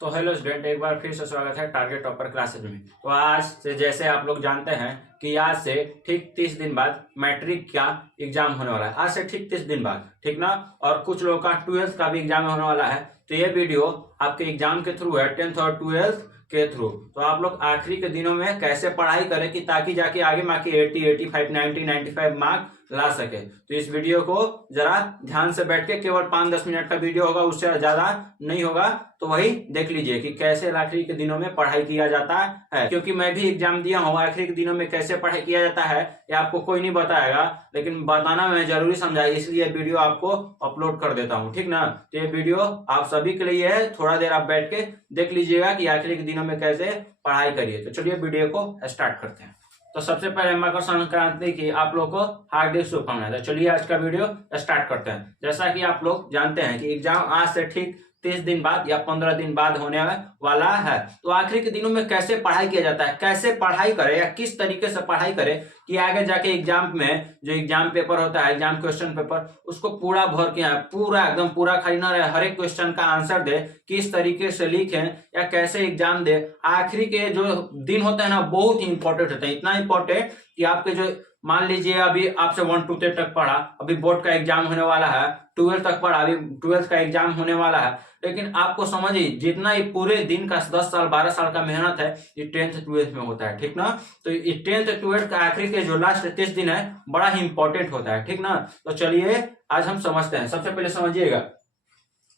तो hello student, एक बार फिर से स्वागत है टारगेट टॉपर क्लासेज में। तो आज से जैसे आप लोग जानते हैं कि आज से ठीक 30 दिन बाद मैट्रिक का एग्जाम होने वाला है। आज से ठीक 30 दिन बाद, ठीक ना। और कुछ लोगों का 12th का भी एग्जाम होने वाला है। तो ये वीडियो आपके एग्जाम के थ्रू है, 10th और 12th के थ्रू। तो आप लोग आखिरी के दिनों में कैसे पढ़ाई करें कि ताकि जाके आगे मार्क 80, 85, 90, 95 मार्क ला सके। तो इस वीडियो को जरा ध्यान से बैठ के, केवल 5-10 मिनट का वीडियो होगा, उससे ज्यादा नहीं होगा। तो वही देख लीजिए कि कैसे आखिरी के दिनों में पढ़ाई किया जाता है, क्योंकि मैं भी एग्जाम दिया हूँ। आखिरी के दिनों में कैसे पढ़ाई किया जाता है ये आपको कोई नहीं बताएगा, लेकिन बताना मैं जरूरी समझा, इसलिए वीडियो आपको अपलोड कर देता हूँ, ठीक ना। तो ये वीडियो आप सभी के लिए है, थोड़ा देर आप बैठ के देख लीजिएगा कि आखिरी के दिनों में कैसे पढ़ाई करिए। तो चलिए वीडियो को स्टार्ट करते हैं। तो सबसे पहले मकर संक्रांति की आप लोग को हार्दिक शुभकामनाएं। तो चलिए आज का वीडियो स्टार्ट करते हैं। जैसा कि आप लोग जानते हैं कि एग्जाम आज से ठीक 30 दिन बाद या 15 दिन बाद होने वाला है। तो आखिरी के दिनों में कैसे पढ़ाई किया जाता है, कैसे पढ़ाई करें या किस तरीके से पढ़ाई करें कि आगे जाके एग्जाम में जो एग्जाम पेपर होता है, एग्जाम क्वेश्चन पेपर, उसको पूरा भर के पूरा एकदम पूरा खाली ना रहे, हर एक क्वेश्चन का आंसर दे, किस तरीके से लिखें या कैसे एग्जाम दे। आखिरी के जो दिन होता है ना, बहुत ही इंपॉर्टेंट होता है। इतना इंपॉर्टेंट कि आपके जो मान लीजिए अभी आपसे 1 to 10 तक पढ़ा, अभी बोर्ड का एग्जाम होने वाला है, 12 तक पढ़ा, अभी 12 का एग्जाम होने वाला है, लेकिन आपको समझिए जितना ये पूरे दिन का 10 साल 12 साल का मेहनत है, ये 10th 12th में होता है, ठीक ना। तो ये 10th 12th का आखिरी के जो लास्ट 30 दिन है बड़ा ही इंपॉर्टेंट होता है, ठीक ना। तो चलिए आज हम समझते हैं। सबसे पहले समझिएगा,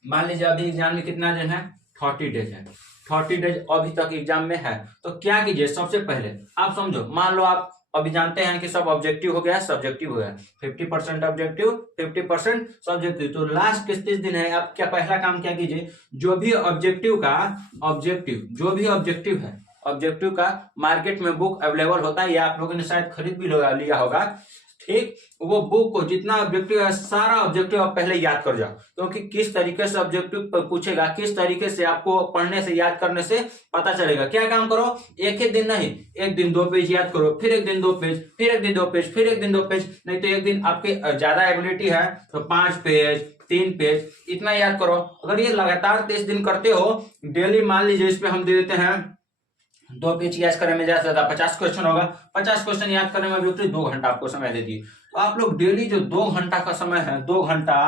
मान लीजिए अभी एग्जाम में कितना दिन है, 30 डेज है। 30 डेज अभी तक एग्जाम में है। तो क्या कीजिए, सबसे पहले आप समझो, मान लो आप अभी जानते हैं कि सब ऑब्जेक्टिव हो गया, सब्जेक्टिव हो गया, 50% ऑब्जेक्टिव 50% सब्जेक्टिव। तो लास्ट के 30 दिन है, आप क्या पहला काम क्या कीजिए, जो भी ऑब्जेक्टिव है, ऑब्जेक्टिव का मार्केट में बुक अवेलेबल होता है, या आप लोगों ने शायद खरीद भी लिया होगा, ठीक। वो बुक को जितना ऑब्जेक्टिव है, सारा ऑब्जेक्टिव आप पहले याद कर जाओ, क्योंकि किस तरीके से ऑब्जेक्टिव पूछेगा, किस तरीके से आपको पढ़ने से याद करने से पता चलेगा। क्या काम करो, एक ही दिन नहीं, एक दिन 2 पेज याद करो, फिर एक दिन 2 पेज, फिर एक दिन 2 पेज, फिर एक दिन 2 पेज, नहीं तो एक दिन आपके ज्यादा एबिलिटी है तो 5 पेज 3 पेज इतना याद करो। अगर ये लगातार 30 दिन करते हो, डेली मान लीजिए इसमें हम दे देते हैं 2 पेज याद करने में ज्यादा 50 क्वेश्चन होगा, 50 क्वेश्चन याद करने में भी 2 घंटा आपको समय दे दिए। तो आप लोग डेली जो 2 घंटा का समय है, 2 घंटा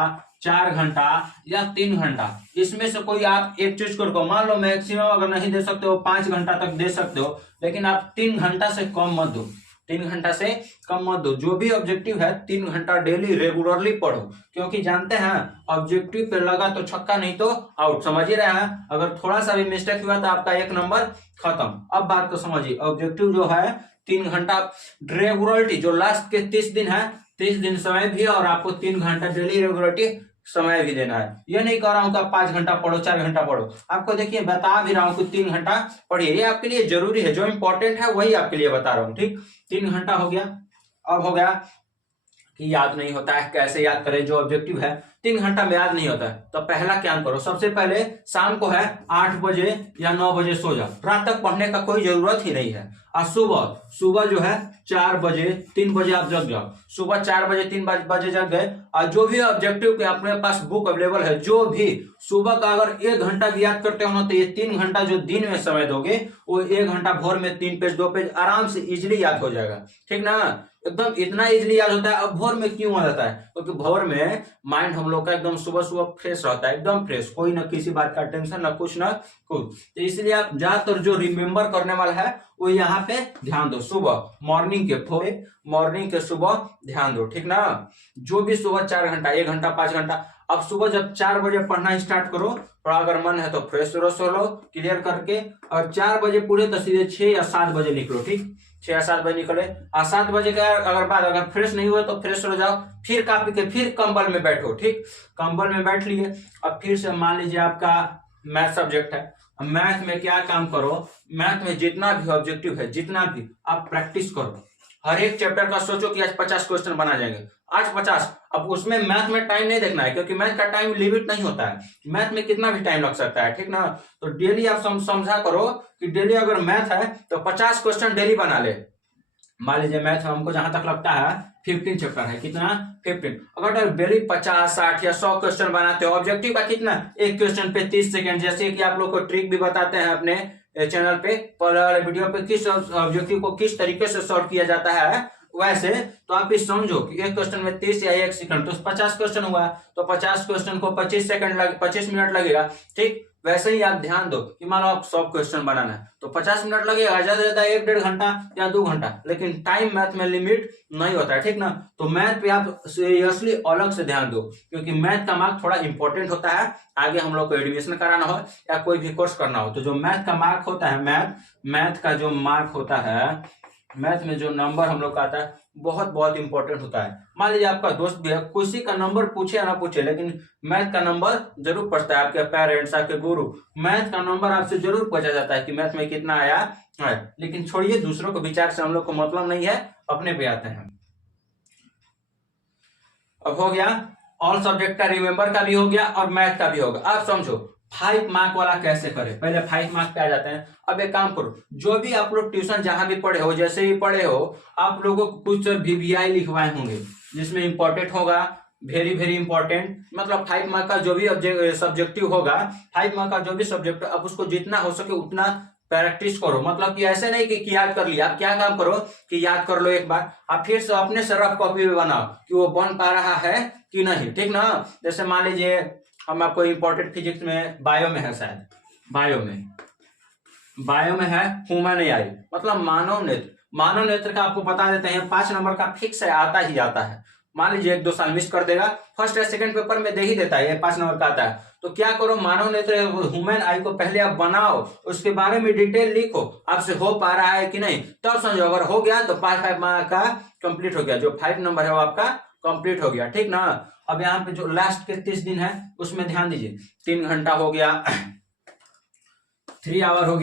4 घंटा या 3 घंटा, इसमें से कोई आप एक चीज को, मान लो मैक्सिमम अगर नहीं दे सकते हो 5 घंटा तक दे सकते हो, लेकिन आप 3 घंटा से कम मत दो, 3 घंटा से कम मत दो। जो भी ऑब्जेक्टिव है 3 घंटा डेली रेगुलरली पढ़ो, क्योंकि जानते हैं ऑब्जेक्टिव पे लगा तो छक्का, नहीं तो आउट, समझ ही रहे हैं। अगर थोड़ा सा भी मिस्टेक हुआ तो आपका 1 नंबर खत्म। अब बात को समझिए, ऑब्जेक्टिव जो है 3 घंटा रेगुलरिटी, जो लास्ट के 30 दिन है, 30 दिन समय भी, और आपको 3 घंटा डेली रेगुलरिटी समय भी देना है। ये नहीं कह रहा हूं कि आप 5 घंटा पढ़ो, 4 घंटा पढ़ो, आपको देखिए बता भी रहा हूं कि 3 घंटा पढ़िए। ये आपके लिए जरूरी है, जो इंपॉर्टेंट है वही आपके लिए बता रहा हूं, ठीक। 3 घंटा हो गया। अब हो गया कि याद नहीं होता है, कैसे याद करें, जो ऑब्जेक्टिव है 3 घंटा में याद नहीं होता है, तो पहला क्या करो, सबसे पहले शाम को है 8 बजे या 9 बजे सो जाओ, रात तक पढ़ने का कोई जरूरत ही नहीं है। और सुबह जो है 4 बजे 3 बजे आप जग जाओ, सुबह 4 बजे 3 बजे जग गए, और जो भी ऑब्जेक्टिव के अपने पास बुक अवेलेबल है, जो भी सुबह का अगर 1 घंटा भी याद करते हो ना, तो ये 3 घंटा जो दिन में समय दोगे, वो 1 घंटा भोर में 3 पेज 2 पेज आराम से इजिली याद हो जाएगा, ठीक ना। एकदम इतना इजिली याद होता है। अब भोर में क्यों आ जाता है, क्योंकि भोर में माइंड हम लोग का एकदम सुबह फ्रेश रहता है, एकदम फ्रेश, कोई ना किसी बात का टेंशन, ना कुछ ना कुछ। तो इसलिए आप ज्यादातर जो रिमेम्बर करने वाला है वो यहाँ पे ध्यान दो, सुबह मॉर्निंग के सुबह ध्यान दो, ठीक ना। जो भी सुबह 4 घंटा, 1 घंटा, 5 घंटा। अब सुबह जब 4 बजे पढ़ना स्टार्ट करो, थोड़ा अगर मन है तो फ्रेश हो लो क्लियर करके, और 4 बजे पूरे तो सीधे 6 या 7 बजे निकलो, ठीक। 6 या 7 बजे निकले, और 7 बजे का अगर फ्रेश नहीं हुए तो फ्रेश हो जाओ, फिर कॉपी के फिर कंबल में बैठो, ठीक। कंबल में बैठ लिए, अब फिर से मान लीजिए आपका मैथ सब्जेक्ट है, मैथ में क्या काम करो, मैथ में जितना भी ऑब्जेक्टिव है, जितना भी आप प्रैक्टिस करो, हर एक चैप्टर का सोचो कि आज 50 क्वेश्चन बना जाएंगे, आज 50। अब उसमें मैथ में टाइम नहीं देखना है, क्योंकि मैथ का टाइम लिमिट नहीं होता है, मैथ में कितना भी टाइम लग सकता है, ठीक ना। तो डेली आप समझा करो कि डेली अगर मैथ है तो 50 क्वेश्चन डेली बना ले, मान लीजिए मैथ हमको जहां तक लगता है 15 चैप्टर है, कितना 15। अगर डेली 50, 60 या 100 क्वेश्चन बनाते हो, ऑब्जेक्टिव का कितना, एक क्वेश्चन पे 30 सेकंड, जैसे कि आप लोग को ट्रिक भी बताते हैं अपने चैनल पे पर वीडियो पे, किस ऑब्जेक्टिव को किस तरीके से सॉल्व किया जाता है, वैसे तो आप इस समझो कि एक क्वेश्चन में 30 या 1 सेकंड, तो 50 क्वेश्चन हुआ, तो 50 क्वेश्चन को 25 मिनट लगेगा। ठीक वैसे ही आप ध्यान दो कि मान लो आप 100 क्वेश्चन बनाना है तो 50 मिनट लगेगा, ज्यादा ज्यादा 1-1.5 घंटा या 2 घंटा, लेकिन टाइम मैथ में लिमिट नहीं होता है, ठीक ना। तो मैथ पे आप सीरियसली अलग से ध्यान दो, क्योंकि मैथ का मार्क थोड़ा इंपॉर्टेंट होता है। आगे हम लोग को एडमिशन कराना हो या कोई भी कोर्स करना हो, तो जो मैथ का मार्क होता है, मैथ का जो मार्क होता है, मैथ में जो नंबर हम लोग का आता है, बहुत बहुत इंपॉर्टेंट होता है। मान लीजिए आपका दोस्त भी है, किसी का नंबर पूछे या ना पूछे, लेकिन मैथ का नंबर जरूर पूछता है। आपके पेरेंट्स, आपके गुरु, मैथ का नंबर आपसे जरूर पूछा जाता है कि मैथ में कितना आया है। लेकिन छोड़िए, दूसरों को विचार से हम लोग को मतलब नहीं है, अपने पे आते हैं। अब हो गया ऑल सब्जेक्ट का, रिमेंबर का भी हो गया और मैथ का भी होगा। आप समझो 5 मार्क वाला कैसे करें, पहले 5 मार्क पे आ जाते हैं। अब एक काम करो, जो भी आप लोग ट्यूशन जहां भी पढ़े हो, जैसे ही पढ़े हो, आप लोगों को कुछ VVI लिखवाए होंगे, जिसमें इंपॉर्टेंट होगा, वेरी वेरी इंपॉर्टेंट, मतलब 5 मार्क का जो भी सब्जेक्टिव होगा, 5 मार्क का जो भी सब्जेक्ट, आप उसको जितना हो सके उतना प्रैक्टिस करो। मतलब कि ऐसे नहीं कि याद कर लिया, आप क्या काम करो कि याद कर लो एक बार, आप फिर से अपने से रफ कॉपी में बनाओ कि वो बन पा रहा है कि नहीं, ठीक ना। जैसे मान लीजिए हम आपको इंपॉर्टेंट फिजिक्स में, बायो में है, शायद बायो में है ह्यूमन आई, मतलब मानव नेत्र का आपको बता देते हैं 5 नंबर का फिक्स है, आता ही आता है। मान लीजिए 1-2 साल मिस कर देगा, फर्स्ट या सेकंड पेपर में दे ही देता है, ये 5 नंबर का आता है। तो क्या करो, मानव नेत्र ह्यूमन आई को पहले आप बनाओ, उसके बारे में डिटेल लिखो, आपसे हो पा रहा है कि नहीं, तब समझो। अगर हो गया तो 5 मार्क का कंप्लीट हो गया, जो 5 नंबर है वो आपका कंप्लीट हो गया, ठीक ना। अब यहाँ पे जो लास्ट के 30 दिन है उसमें ध्यान दीजिए, 3 घंटा हो गया, 3 आवर हो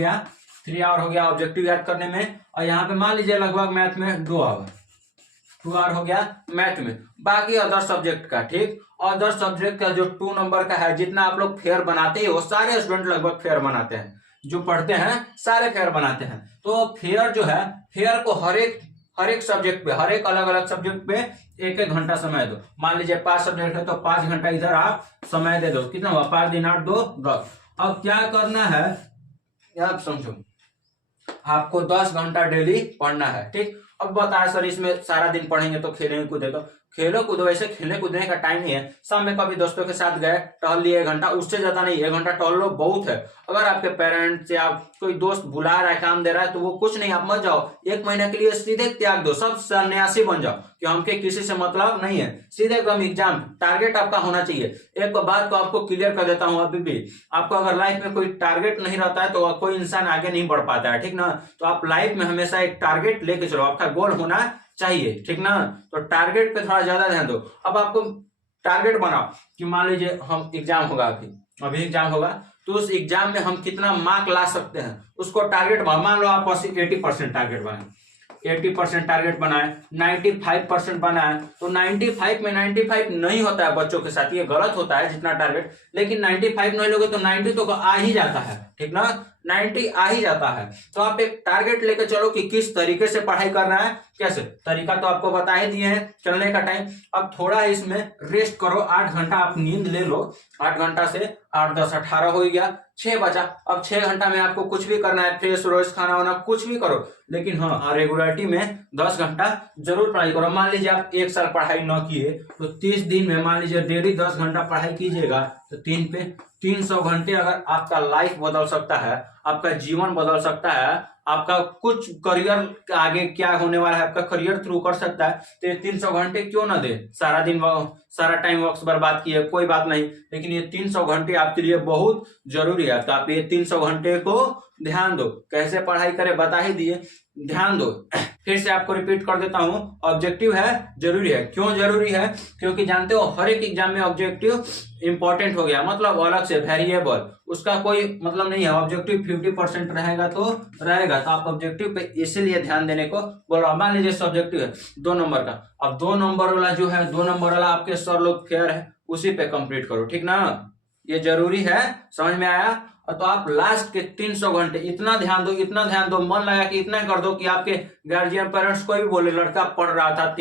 गया ऑब्जेक्टिव याद करने में। और यहाँ पे मान लीजिए लगभग मैथ में 2 आवर हो गया मैथ में। बाकी अदर सब्जेक्ट का, ठीक, अदर सब्जेक्ट का जो 2 नंबर का है, जितना आप लोग फेयर बनाते हो, सारे स्टूडेंट लगभग फेयर बनाते हैं, जो पढ़ते हैं सारे फेयर बनाते हैं। तो फेयर जो है, फेयर को हर एक सब्जेक्ट पे, हर एक अलग अलग सब्जेक्ट पे 1-1 घंटा समय दो। मान लीजिए 5 सब्जेक्ट है तो 5 घंटा इधर आप समय दे दो। कितना हुआ, 5 दिन 8 2 10। अब क्या करना है आप समझो, आपको 10 घंटा डेली पढ़ना है, ठीक। अब बताया सर इसमें सारा दिन पढ़ेंगे तो खेलेंगे कूदेंगे, खेलो कूदो, वैसे खेलने कूदने का टाइम नहीं है। शाम में कभी दोस्तों के साथ गए, टहल लिए 1 घंटा, उससे ज्यादा नहीं, 1 घंटा टहल लो, बहुत है। अगर आपके पेरेंट्स या कोई दोस्त बुला रहा है, काम दे रहा है, तो वो कुछ नहीं, आप मत जाओ, 1 महीने के लिए सीधे त्याग दो, सब सन्यासी बन जाओ कि हमके किसी से मतलब नहीं है, सीधे एकदम एग्जाम टारगेट आपका होना चाहिए। एक बात को आपको क्लियर कर देता हूं, अभी भी आपको अगर लाइफ में कोई टारगेट नहीं रहता है तो कोई इंसान आगे नहीं बढ़ पाता है, ठीक ना। तो आप लाइफ में हमेशा एक टारगेट लेके चलो, आपका गोल होना चाहिए, ठीक ना। तो टारगेट पे थोड़ा ज्यादा ध्यान दो। अब आपको टारगेट बनाओ कि मान लीजिए हम एग्जाम होगा, अभी एग्जाम होगा, तो उस एग्जाम में हम कितना मार्क ला सकते हैं, उसको टारगेट बनाओ। मान लो आप 80% टारगेट बनाए, 80% टारगेट बनाए, 95% बनाए, तो 95 में 95 नहीं होता है बच्चों के साथ, ये गलत होता है जितना टारगेट। लेकिन 95 नहीं लोगे तो 90 तो आ ही जाता है, ठीक ना, 90 आ ही जाता है। तो आप एक टारगेट लेकर चलो कि किस तरीके से पढ़ाई करना है, कैसे। तरीका तो आपको बता ही दिए हैं, चलने का टाइम। अब थोड़ा इसमें रेस्ट करो, 8 घंटा आप नींद ले लो, 8 घंटा से 8 10 18 हो गया, 6 बचा। अब 6 घंटा में आपको कुछ भी करना है, फ्रेश रोज खाना वाना कुछ भी करो, लेकिन हाँ रेगुलरिटी में 10 घंटा जरूर पढ़ाई करो। मान लीजिए आप 1 साल पढ़ाई न किए तो 30 दिन में मान लीजिए डेली 10 घंटा पढ़ाई कीजिएगा, तो 3 पे 300 घंटे। अगर आपका लाइफ बदल सकता है, आपका जीवन बदल सकता है, आपका कुछ करियर आगे क्या होने वाला है, आपका करियर थ्रू कर सकता है, तो ये 300 घंटे क्यों ना दे। सारा दिन सारा टाइम वक्त बर्बाद किए, कोई बात नहीं, लेकिन ये 300 घंटे आपके लिए बहुत जरूरी है। तो आप ये 300 घंटे को ध्यान दो। कैसे पढ़ाई करें बता ही दिए, ध्यान दो। फिर से आपको रिपीट कर देता हूं, ऑब्जेक्टिव है जरूरी है। क्यों जरूरी है, क्योंकि जानते हो हर एक एग्जाम में ऑब्जेक्टिव इंपॉर्टेंट हो गया, मतलब अलग से वेरिएबल, उसका कोई मतलब नहीं है। ऑब्जेक्टिव 50% रहेगा तो रहेगा, तो आप ऑब्जेक्टिव पे इसीलिए ध्यान देने को बोल रहा हूं। मान लीजिए ऑब्जेक्टिव है 2 नंबर का, अब 2 नंबर वाला जो है, 2 नंबर वाला आपके सर लोग फेयर है, उसी पे कंप्लीट करो, ठीक ना। ये जरूरी है, समझ में आया। तो आप लास्ट के 300 घंटे इतना ध्यान दो, इतना ध्यान दो, मन लगा कि इतना कर दो कि आपके गार्जियन पेरेंट्स कोई भी बोले लड़का पढ़ रहा था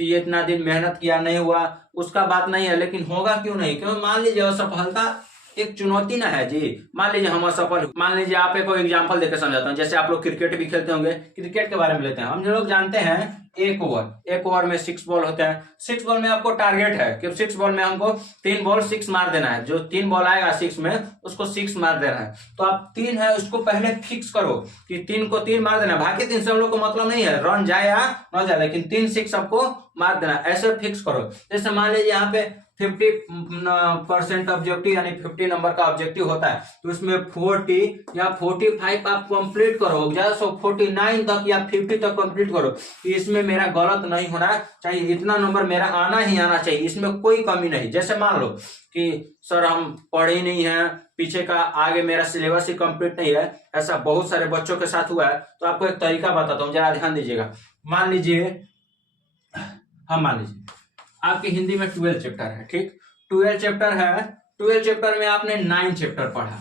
इतना दिन मेहनत किया नहीं हुआ, उसका बात नहीं है, लेकिन होगा क्यों नहीं? क्यों? मान लीजिए असफलता एक चुनौती ना है जी। मान लीजिए हम असफल, मान लीजिए आप एक एग्जांपल देकर समझाता हूँ। जैसे आप लोग क्रिकेट भी खेलते होंगे, क्रिकेट के बारे में लेते हैं। हम जो लोग जानते हैं एक ओवर में 6 बॉल होते हैं। 6 बॉल में आपको टारगेट है कि 6 बॉल में हमको 3 बॉल 6 मार देना है। जो 3 बॉल आएगा 6 में उसको 6 मार देना है। तो आप 3 है उसको पहले फिक्स करो कि 3 को 3 मार देना। बाकी 3 से हम लोग को मतलब नहीं है रन जाए या न जाए, लेकिन 3 6 आपको मार देना, ऐसे फिक्स करो। जैसे मान लीजिए यहाँ पे 50% ऑब्जेक्टिव यानी 50 नंबर का ऑब्जेक्टिव होता है, तो उसमें 40 या 45 आप कंप्लीट करो, ज्यादा से 49 तक या 50 तक कंप्लीट करो कि इसमें मेरा गलत नहीं होना चाहिए, इतना नंबर मेरा आना ही आना चाहिए, इसमें कोई कमी नहीं। जैसे मान लो कि सर हम पढ़े नहीं है, पीछे का आगे मेरा सिलेबस ही कंप्लीट नहीं है, ऐसा बहुत सारे बच्चों के साथ हुआ है। तो आपको एक तरीका बताता हूँ, जरा ध्यान दीजिएगा। मान लीजिए आपकी हिंदी में 12 चैप्टर है, ठीक? 12 चैप्टर है। 12 चैप्टर में आपने 9 चैप्टर पढ़ा,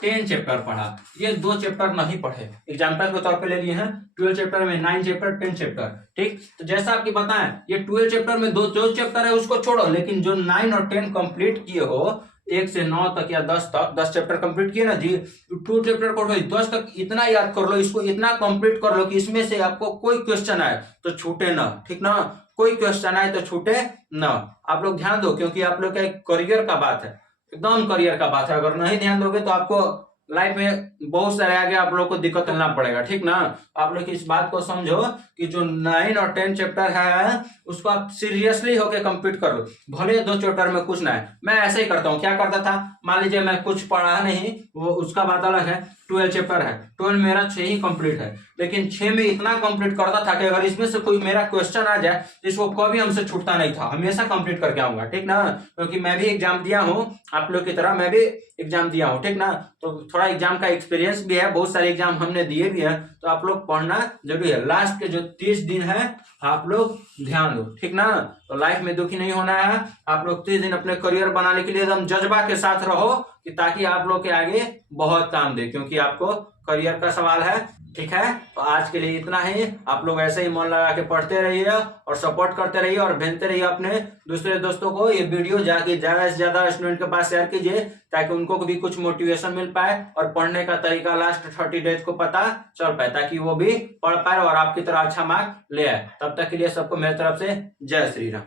10 चैप्टर पढ़ा, ये 2 चैप्टर नहीं पढ़े, एग्जाम्पल के तौर पे ले लिए हैं। 12 चैप्टर में 9 चैप्टर, 10 चैप्टर, ठीक? तो जैसा आपकी पता है ये 12 चैप्टर में जो चैप्टर है उसको छोड़ो, लेकिन जो 9 और 10 कंप्लीट किए हो, 1 से 9 तक या 10 तक, 10 चैप्टर कंप्लीट किए ना जी, 2 चैप्टर को 10 तक इतना याद कर लो, इसको इतना कंप्लीट कर लो कि इसमें से आपको कोई क्वेश्चन आए तो छूटे ना, ठीक ना? कोई क्वेश्चन आए तो छूटे ना। आप लोग ध्यान दो, क्योंकि आप लोग का एक करियर का बात है, एकदम करियर का बात है। अगर नहीं ध्यान दोगे तो आपको लाइफ में बहुत सारे आगे आप लोग को दिक्कत करना पड़ेगा, ठीक ना? आप लोग इस बात को समझो कि जो 9 और 10 चैप्टर है उसको आप सीरियसली होके कंप्लीट करो, भले 2 चैप्टर में कुछ ना है। मैं ऐसे ही करता हूँ, क्या करता था, मान लीजिए मैं कुछ पढ़ा नहीं, वो उसका बात अलग है। 12 चैप्टर है, 12 मेरा 6 ही कंप्लीट है, लेकिन 6 में इतना कंप्लीट करता था कि अगर इसमें से कोई मेरा क्वेश्चन आ जाए तो इसको कभी हमसे छूटता नहीं था, हमेशा कंप्लीट करके आऊंगा, ठीक ना? क्योंकि मैं भी एग्जाम दिया हूँ, आप लोग की तरह मैं भी एग्जाम दिया हूँ, ठीक ना? तो थोड़ा एग्जाम का एक्सपीरियंस भी है, बहुत सारे एग्जाम हमने दिए भी हैं। तो आप लोग पढ़ना जरूरी है। लास्ट के जो 30 दिन है आप लोग ध्यान दो, ठीक ना? तो लाइफ में दुखी नहीं होना है। आप लोग 30 दिन अपने करियर बनाने के लिए एकदम जज्बा के साथ रहो, कि ताकि आप लोग के आगे बहुत काम दे, क्योंकि आपको करियर का सवाल है, ठीक है? तो आज के लिए इतना ही। आप लोग ऐसे ही मन लगा के पढ़ते रहिए और सपोर्ट करते रहिए और भेजते रहिए अपने दूसरे दोस्तों को ये वीडियो, जाके ज्यादा से ज्यादा स्टूडेंट के पास शेयर कीजिए, ताकि उनको भी कुछ मोटिवेशन मिल पाए और पढ़ने का तरीका लास्ट 30 डेज को पता चल पाए, ताकि वो भी पढ़ पाए और आपकी तरह अच्छा मार्क ले आए। तब तक के लिए सबको मेरी तरफ से जय श्री राम।